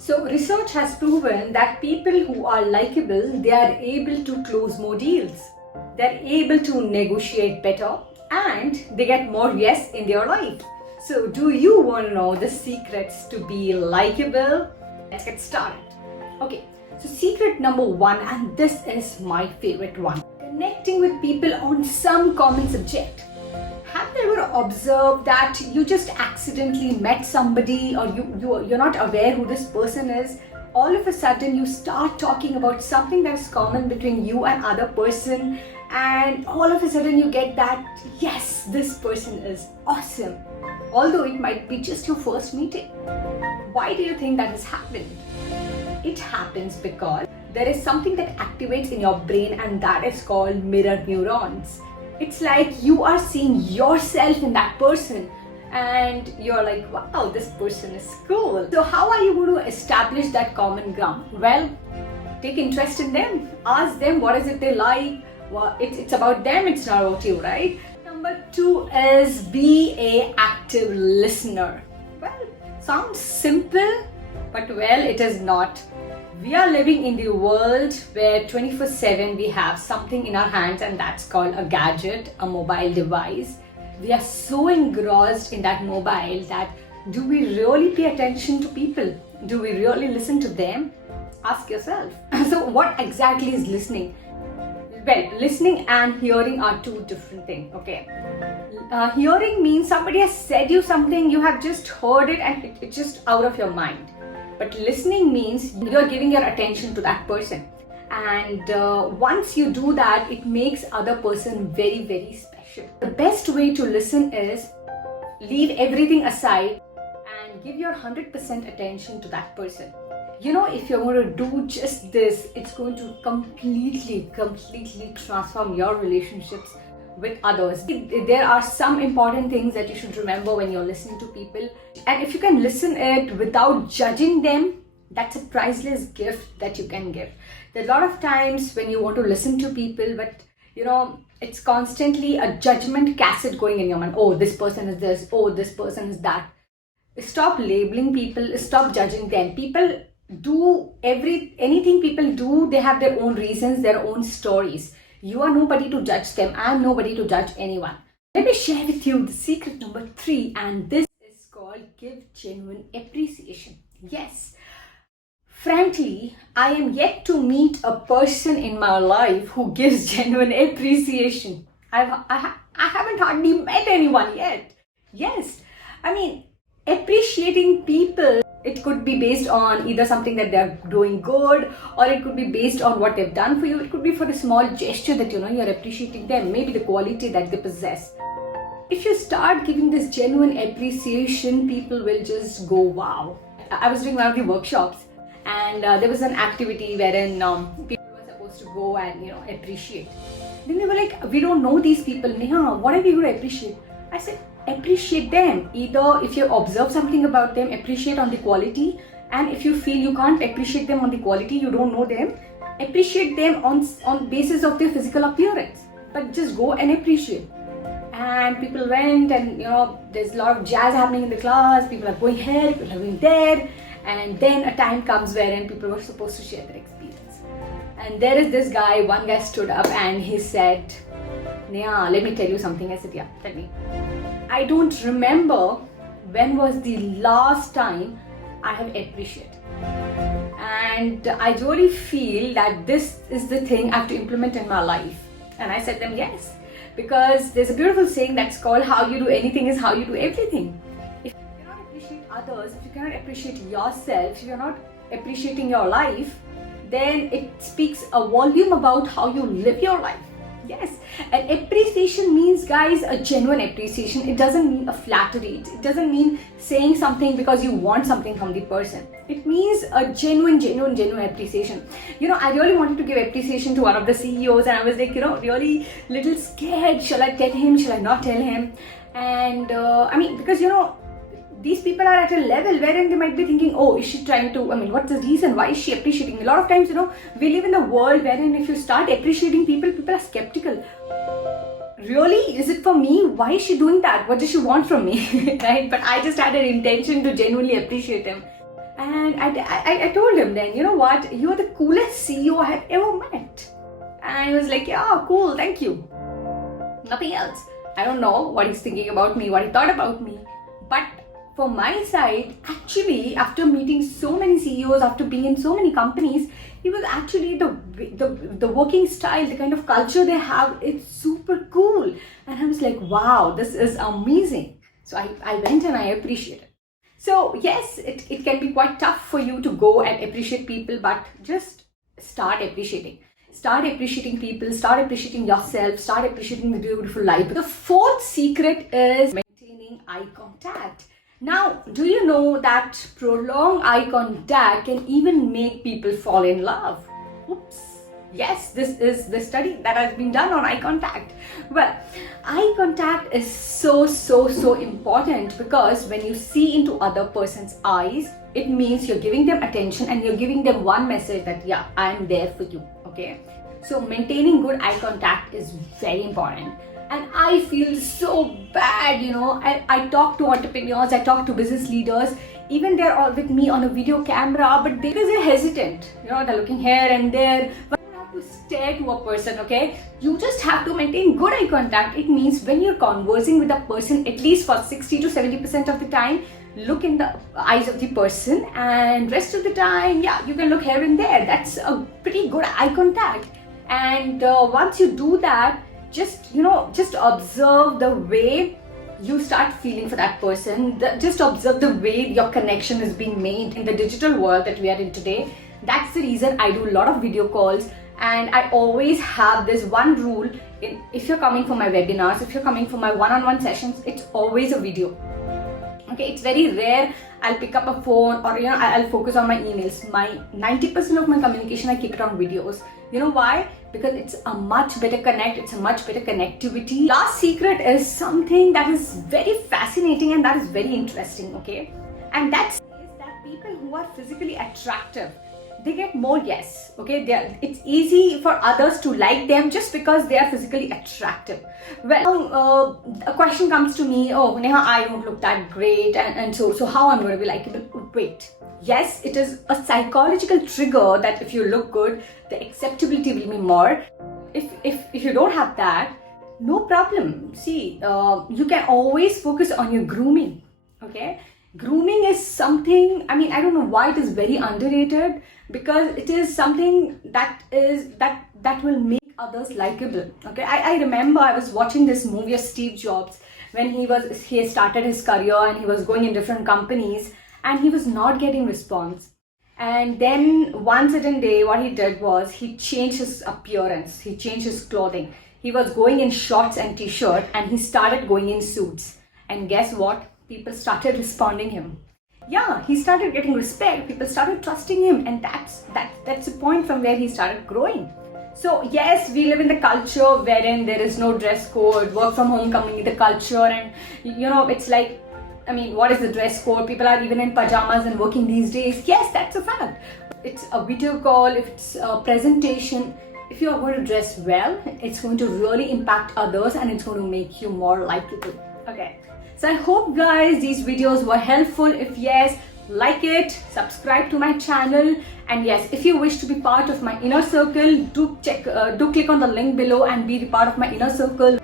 So research has proven that people who are likable, they are able to close more deals. They're able to negotiate better and they get more yes in their life. So do you want to know the secrets to be likable? Let's get started. Okay, so secret number one, and this is my favorite one. Connecting with people on some common subject. Have you ever observed that you just accidentally met somebody or you're not aware who this person is? All of a sudden you start talking about something that is common between you and other person, and all of a sudden you get that, yes, this person is awesome. Although it might be just your first meeting. Why do you think that has happened? It happens because there is something that activates in your brain, and that is called mirror neurons. It's like you are seeing yourself in that person and you're like, wow, this person is cool. So how are you going to establish that common ground? Well, take interest in them. Ask them what is it they like. Well, it's about them, it's not about you, right? Number two is be an active listener. Well, sounds simple, but well, it is not. We are living in the world where 24/7 we have something in our hands, and that's called a gadget, a mobile device. We are so engrossed in that mobile that do we really pay attention to people? Do we really listen to them? Ask yourself. So what exactly is listening? Well, listening and hearing are two different things, okay? Hearing means somebody has said you something, you have just heard it and it's just out of your mind. But listening means you're giving your attention to that person. And once you do that, it makes other person very, very special. The best way to listen is leave everything aside and give your 100% attention to that person. You know, if you're going to do just this, it's going to completely transform your relationships with others. There are some important things that you should remember when you're listening to people. And if you can listen it without judging them, that's a priceless gift that you can give. There are a lot of times when you want to listen to people, but you know, it's constantly a judgment cassette going in your mind. Oh, this person is this. Oh, this person is that. Stop labeling people. Stop judging them. People do anything people do, they have their own reasons, their own stories. You are nobody to judge them. I am nobody to judge anyone. Let me share with you the secret number 3, and this is called give genuine appreciation. Yes, frankly, I am yet to meet a person in my life who gives genuine appreciation. I haven't hardly met anyone yet. Yes, I mean, appreciating people, it could be based on either something that they're doing good, or it could be based on what they've done for you. It could be for a small gesture that you're appreciating them, maybe the quality that they possess. If you start giving this genuine appreciation, people will just go, wow. I was doing one of the workshops, and there was an activity wherein people were supposed to go and appreciate. Then they were like, we don't know these people, Neha, what are we going to appreciate? I said, appreciate them. Either if you observe something about them, appreciate on the quality, and if you feel you can't appreciate them on the quality, you don't know them, appreciate them on basis of their physical appearance, but just go and appreciate. And people went, and there's a lot of jazz happening in the class, people are going here, people are going there, and then a time comes wherein people were supposed to share their experience. And there is this guy, one guy stood up and he said, Neha, let me tell you something. I said, yeah, tell me. I don't remember when was the last time I have appreciated. And I really feel that this is the thing I have to implement in my life. And I said them, yes. Because there's a beautiful saying that's called, how you do anything is how you do everything. If you cannot appreciate others, if you cannot appreciate yourself, if you're not appreciating your life, then it speaks a volume about how you live your life. Yes, and appreciation means, guys, a genuine appreciation. It doesn't mean a flattery. It doesn't mean saying something because you want something from the person. It means a genuine appreciation. I really wanted to give appreciation to one of the CEOs, and I was like, really little scared. Shall I tell him? Shall I not tell him? And because these people are at a level wherein they might be thinking, oh, is she trying to, what's the reason? Why is she appreciating me? A lot of times, we live in a world wherein if you start appreciating people, people are skeptical. Really? Is it for me? Why is she doing that? What does she want from me? Right? But I just had an intention to genuinely appreciate him. And I told him then, you know what, you're the coolest CEO I have ever met. And he was like, yeah, cool, thank you. Nothing else. I don't know what he's thinking about me, what he thought about me. But for my side, actually, after meeting so many CEOs, after being in so many companies, it was actually the working style, the kind of culture they have, it's super cool. And I was like, wow, this is amazing. So I went and I appreciated. So yes, it can be quite tough for you to go and appreciate people, but just start appreciating. Start appreciating people, start appreciating yourself, start appreciating the beautiful life. The fourth secret is maintaining eye contact. Now, do you know that prolonged eye contact can even make people fall in love? Oops. Yes, this is the study that has been done on eye contact. Well, eye contact is so important, because when you see into other person's eyes, it means you're giving them attention and you're giving them one message that, yeah, I'm there for you. Okay? So maintaining good eye contact is very important. And I feel so bad, you know. I talk to entrepreneurs, I talk to business leaders, even they're all with me on a video camera, but because they're hesitant, you know, they're looking here and there. But you have to stare to a person, okay? You just have to maintain good eye contact. It means when you're conversing with a person, at least for 60 to 70% of the time, look in the eyes of the person, and rest of the time, yeah, you can look here and there. That's a pretty good eye contact. And once you do that, just observe the way you start feeling for that person. Just observe the way your connection is being made in the digital world that we are in today. That's the reason I do a lot of video calls, and I always have this one rule. If you're coming for my webinars, if you're coming for my one-on-one sessions, it's always a video. Okay, it's very rare I'll pick up a phone, or I'll focus on my emails. My 90% of my communication, I keep it on videos. You know why? Because it's a much better connect, it's a much better connectivity. Last secret is something that is very fascinating and that is very interesting, okay? And that people who are physically attractive, they get more yes, okay? It's easy for others to like them just because they are physically attractive. Well, a question comes to me, oh, Neha, I don't look that great, and so how I'm going to be likable? Wait. Yes, it is a psychological trigger that if you look good, the acceptability will be more. If you don't have that, no problem. See, you can always focus on your grooming, okay? Grooming is something, I mean, I don't know why it is very underrated, because it is something that will make others likable, okay? I remember I was watching this movie of Steve Jobs when he had started his career and he was going in different companies, and he was not getting response. And then one certain day, what he did was he changed his appearance, he changed his clothing. He was going in shorts and t-shirt, and he started going in suits. And guess what? People started responding him. Yeah, he started getting respect, people started trusting him, and that's the point from where he started growing. So yes, we live in the culture wherein there is no dress code, work from home coming in the culture, and it's like, I mean, what is the dress code? People are even in pajamas and working these days. Yes, that's a fact. It's a video call, if it's a presentation, if you are going to dress well, it's going to really impact others and it's going to make you more likable. Okay. So I hope, guys, these videos were helpful. If yes, like it, subscribe to my channel, and yes, if you wish to be part of my inner circle, do click on the link below and be the part of my inner circle.